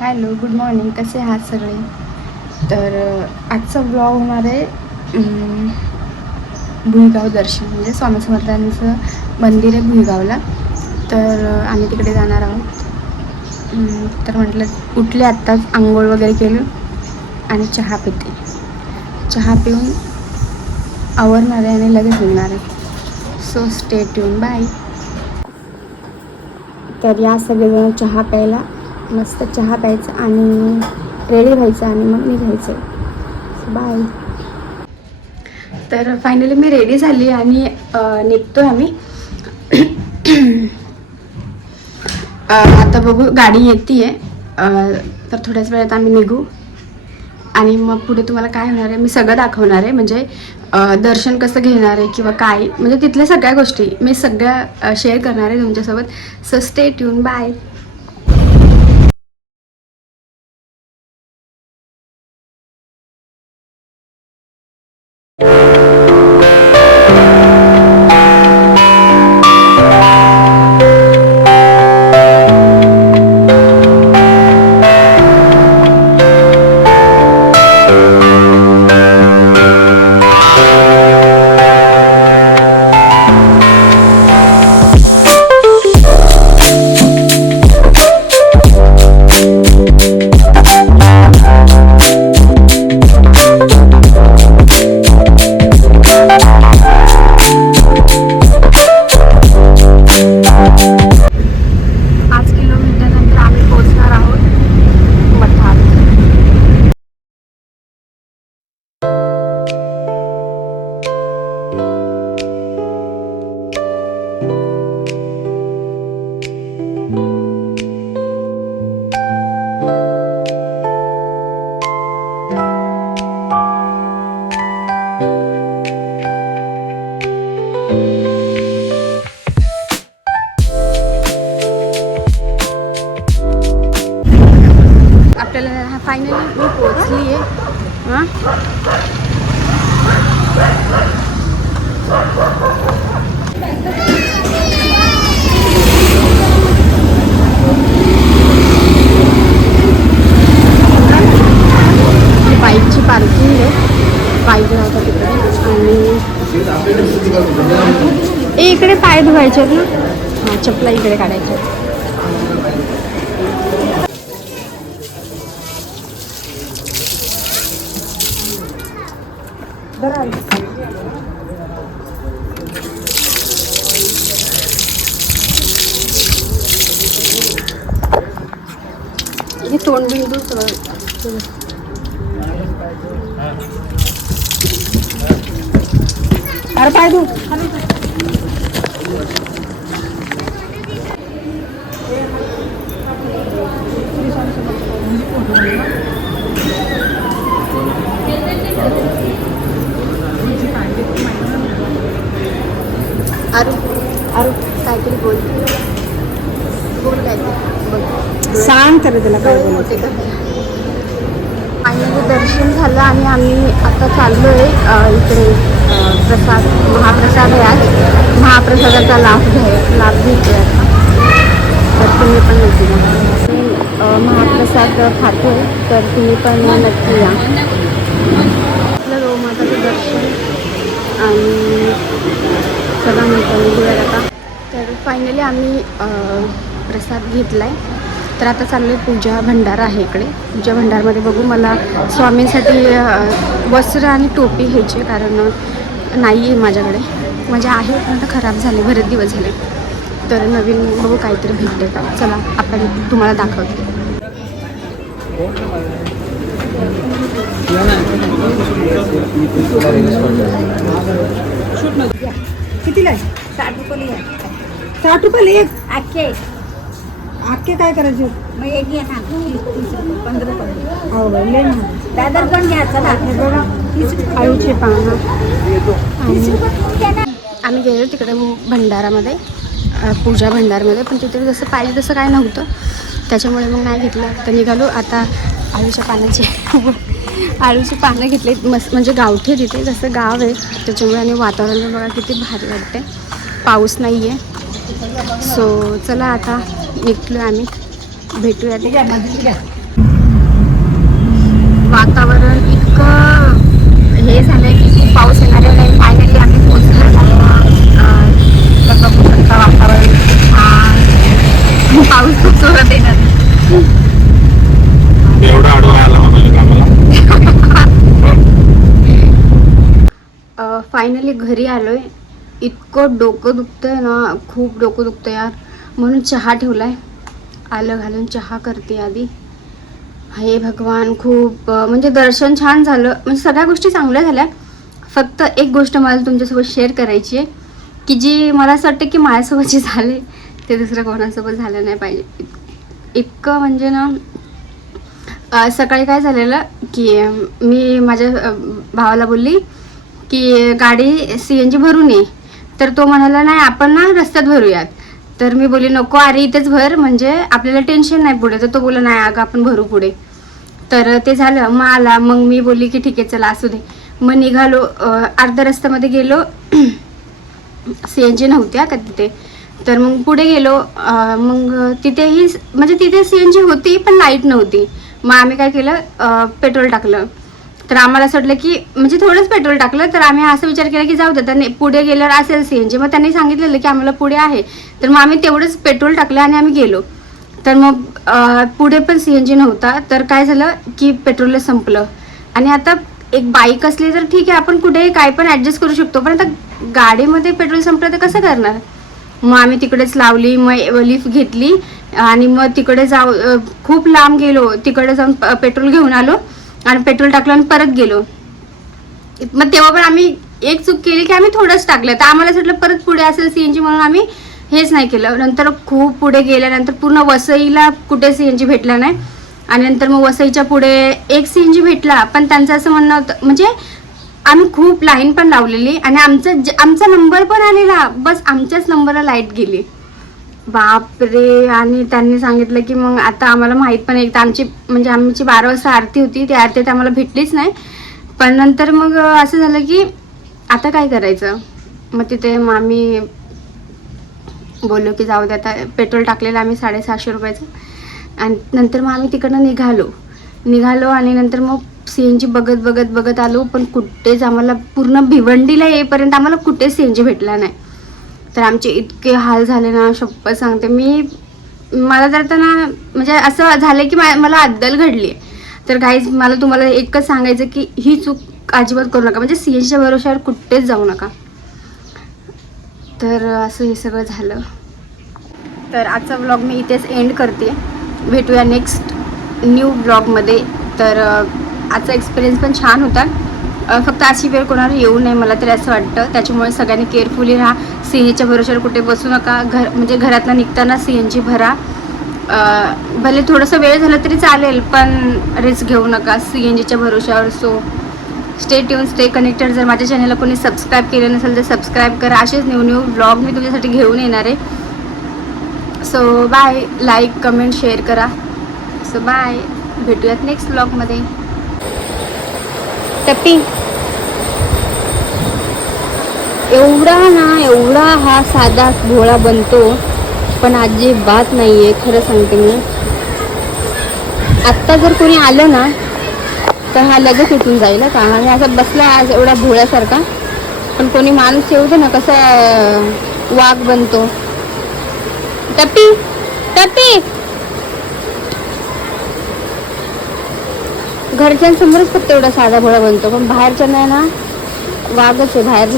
Hello, good morning. कसे आहात सगळे? तर आजचा ब्लॉग होणार आहे भुईगाव दर्शन, म्हणजे स्वामी समर्थांचं मंदिर आहे भुईगावला. तर आम्ही तिकडे जाणार आहोत. तर म्हटलं उठले आत्ताच, आंघोळ वगैरे केली आणि चहा पिते. चहा पिऊन आवरणार आहे आणि लगेच निघणार आहे. So stay tune, bye. तर या सगळेजण चहा प्यायला, मस्त चहा प्यायचा आणि रेडी व्हायचं आणि मग निघायचं. बाय. तर फायनली मी रेडी झाली आणि निघतो आम्ही. आता बघू, गाडी येते तर थोड्याच वेळात आम्ही निघू आणि मग पुढे तुम्हाला काय होणार आहे मी सगळं दाखवणार आहे. म्हणजे दर्शन कसं घेणार आहे किंवा काय, म्हणजे तिथल्या सगळ्या गोष्टी मी सगळ्या शेअर करणार आहे तुमच्यासोबत. So stay tune, bye. आपल्याला फायनली मी पोहोचली आहे. बाईकची पार्किंग आहे, बाईक लावता तिकडे. आणि इकडे पाय धुवायचे आहेत ना. हां, चपला इकडे काढायच्या. हे तोंड बिंदू अरे पाय धु. अरे काहीतरी बोल काहीतरी सांग तर त्याला काय बोलते का. फायनली दर्शन झालं आणि आम्ही आता चाललो आहे इकडे प्रसाद, महाप्रसाद आहे आज. महाप्रसादाचा लाभ घेतोय आता. तर तुम्ही पण नक्की या. महाप्रसाद खातो, तर तुम्ही पण नक्की या. आपलं रोमाताचं दर्शन आणि सगळं निघूया आता. तर फायनली आम्ही प्रसाद घेतला आहे. तर आता चाललं आहे पूजा भंडार आहे इकडे. पूजा भंडारमध्ये बघू, मला स्वामींसाठी वस्त्र आणि टोपी घ्यायची, कारण नाही आहे माझ्याकडे. म्हणजे आहे पण आता खराब झाले, बरेच दिवस झाले. तर नवीन बघू काहीतरी भेटते का. चला आपण तुम्हाला दाखवते. कितीला आहे? 60 रुपये. 60 रुपये एक. आखे काय करायचे? मग एक घ्या ना, 15 रुपये. हो बाई, ले ना. दादा पण घ्या. चला आळूचे पान. आम्ही गेलो तिकडे भंडारामध्ये, पूजा भंडारमध्ये, पण तिथे जसं पाहिजे तसं काय नव्हतं, त्याच्यामुळे मग नाही घेतलं. तर निघालो आता. आळूच्या पानं घेतले मस्त, म्हणजे गावठी तिथे, जसं गाव आहे त्याच्यामुळे. आणि वातावरण बघा किती भारी वाटते, पाऊस नाही आहे. सो चला आता निघलो आम्ही, भेटूया. वातावरण इतकं हे झालंय की खूप पाऊस येणार आहे. फायनली आम्ही पोहोचलो. तर बघू शकता वातावरण पाऊस खूप जोरात येणार आहे. एवढा आडवा आला फायनली घरी आलोय. इतकं डोकं दुखतंय ना, खूप डोकं दुखतं यार. म्हणून चहा ठेवलाय. आलं घालून चहा करते आधी. हे भगवान, खूप म्हणजे दर्शन छान झालं, म्हणजे सगळ्या गोष्टी चांगल्या झाल्या. फक्त एक गोष्ट मला तुमच्यासोबत शेअर करायची आहे की जी मला असं वाटतं की माझ्यासोबत जे झाले ते दुसरं कोणासोबत झालं नाही पाहिजे. इतकं म्हणजे ना, सकाळी काय झालेलं की मी माझ्या भावाला बोलली की गाडी CNG भरून ये. तर तो म्हणाला नाही आपण ना रस्त्यात भरूयात. तर मी बोलली नको अरे इथेच भर, म्हणजे आपल्याला टेन्शन नाही पुढे. तर तो बोलला नाही अगं आपण भरू पुढे. तर ते झालं. मग आला. मग मी बोलली की ठीक आहे चला असू दे. मग निघालो. अर्ध्या रस्त्यामध्ये गेलो. CNG नव्हत्या का तिथे. तर मग पुढे गेलो. मग तिथेही म्हणजे तिथे CNG होती पण लाईट नव्हती. मग आम्ही काय केलं, पेट्रोल टाकलं. तर आम्हाला असं वाटलं की म्हणजे थोडंच पेट्रोल टाकलं. तर आम्ही असं विचार केला की जाऊ दे त्यांनी पुढे गेल्यावर असेल CNG. मग त्यांनी सांगितलेलं की आम्हाला पुढे आहे. तर मग आम्ही तेवढंच पेट्रोल टाकलं आणि आम्ही गेलो. तर मग पुढे पण CNG नव्हता. तर काय झालं की पेट्रोल संपलं. आणि आता एक बाईक असली तर ठीक आहे आपण कुठेही काय पण ॲडजस्ट करू शकतो. पण आता गाडीमध्ये पेट्रोल संपलं तर कसं करणार. मग आम्ही तिकडेच लावली. मग लिफ्ट घेतली आणि मग तिकडे खूप लांब गेलो. तिकडे जाऊन पेट्रोल घेऊन आलो आणि पेट्रोल टाकलं आणि परत गेलो. मग तेव्हा पण आम्ही एक चूक केली की आम्ही थोडंच टाकलं. तर आम्हाला असं वाटलं परत पुढे असेल CNG म्हणून आम्ही हेच नाही केलं. नंतर खूप पुढे गेल्यानंतर पूर्ण वसईला कुठे CNG भेटला नाही. आणि नंतर मग वसईच्या पुढे एक CNG भेटला. पण त्यांचं असं म्हणणं होतं म्हणजे आम्ही खूप लाईन पण लावलेली आणि आमचा नंबर पण आलेला. बस आमच्याच नंबरला लाईट गेली. बापरे. आणि त्यांनी सांगितलं की मग आता आम्हाला माहीत पण एकदा आमची 12 वाजता आरती होती. ती आरती आम्हाला भेटलीच नाही. पण नंतर मग असं झालं की आता काय करायचं. मग तिथे मग आम्ही बोललो की जाऊ दे आता. पेट्रोल टाकलेलं आम्ही 750 रुपयाचं. आणि नंतर मग आम्ही तिकडनं निघालो आणि नंतर मग CNG बघत आलो. पण कुठेच आम्हाला पूर्ण भिवंडीला येईपर्यंत आम्हाला कुठेच CNG भेटला नाही. तर आमचे इतके हाल झाले ना, शपथ सांगते मी. मला तर आता ना म्हणजे असं झालं की मला अद्दल घडली. तर गाईज मला तुम्हाला एकच सांगायचं की ही चूक अजिबात करू नका. म्हणजे CNGच्या भरोश्यावर कुठेच जाऊ नका. तर असं हे सगळं झालं. तर आजचा व्लॉग मी इथेच एंड करते. भेटूया नेक्स्ट न्यू ब्लॉगमध्ये. तर आजचा एक्सपिरियन्स पण छान होता. फक्त अशी वेळ कोणाला येऊ नये मला तरी असं वाटतं. त्याच्यामुळे सगळ्यांनी केअरफुली राहा. CNGच्या भरोश्यावर कुठे बसू नका. म्हणजे घरातनं निघताना CNG भरा. भले थोडंसं वेळ झालं तरी चालेल पण रिस्क घेऊ नका CNGच्या भरोश्यावर. So stay tuned, stay connected. जर माझ्या चॅनलला कोणी सबस्क्राईब केलं नसेल तर सबस्क्राईब करा. असेच न्यू ब्लॉग मी तुमच्यासाठी घेऊन येणार आहे. So bye. Like comment share करा. So bye. भेटूयात नेक्स्ट ब्लॉगमध्ये. टप्पी एवढा हा साधा भोळा बनतो पण अजिबात नाही आहे. खरं सांगते मी. आत्ता जर कोणी आलं ना तर हा लगेच उठून जाईल का. आणि असं बसला आज एवढा भोळ्यासारखा. पण कोणी माणूस येऊ दे ना कसा वाघ बनतो. टप्पी घरच्यांसमोरच फक्त एवढा साधा भोळा बनतो पण बाहेरच्या नाही ना वाघच आहे बाहेर.